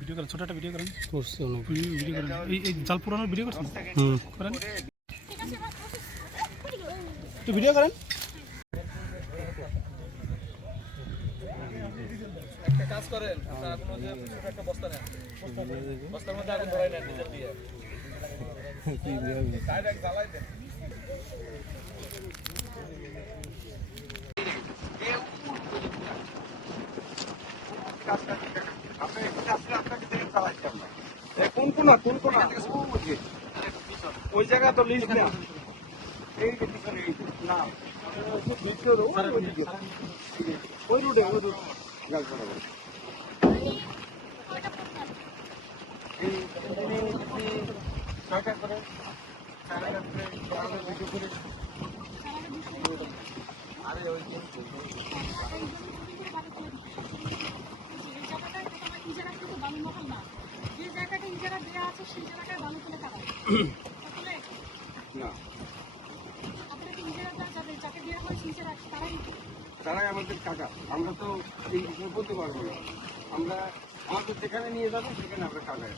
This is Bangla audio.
ভিডিও করেন, ছোট একটা ভিডিও করেন। করছি অনেক ভিডিও করেন। এই জাল পুরানোর ভিডিও করছেন? করেন, একটু ভিডিও করেন। একটা কাজ করেন, আপনারা কোনো যে ছোট একটা বস্তা নেন, বস্তার মধ্যে আগুন ধরাই নেন নিজের দিয়ে। কি দিবেন? ডাইরেক্ট জ্বালাই দেন। কোন কোন ওই জায়গা তো লিস্ট না, এই যে পিছনে এই না ওই রুটে গাছ বরাবর ছয়টা করে আরে ওই তারাই আমাদের কাকা। আমরা তো এই বিষয়ে বলতে পারবো না, আমরা আমাদের যেখানে নিয়ে যাবো সেখানে আমরা কাকা।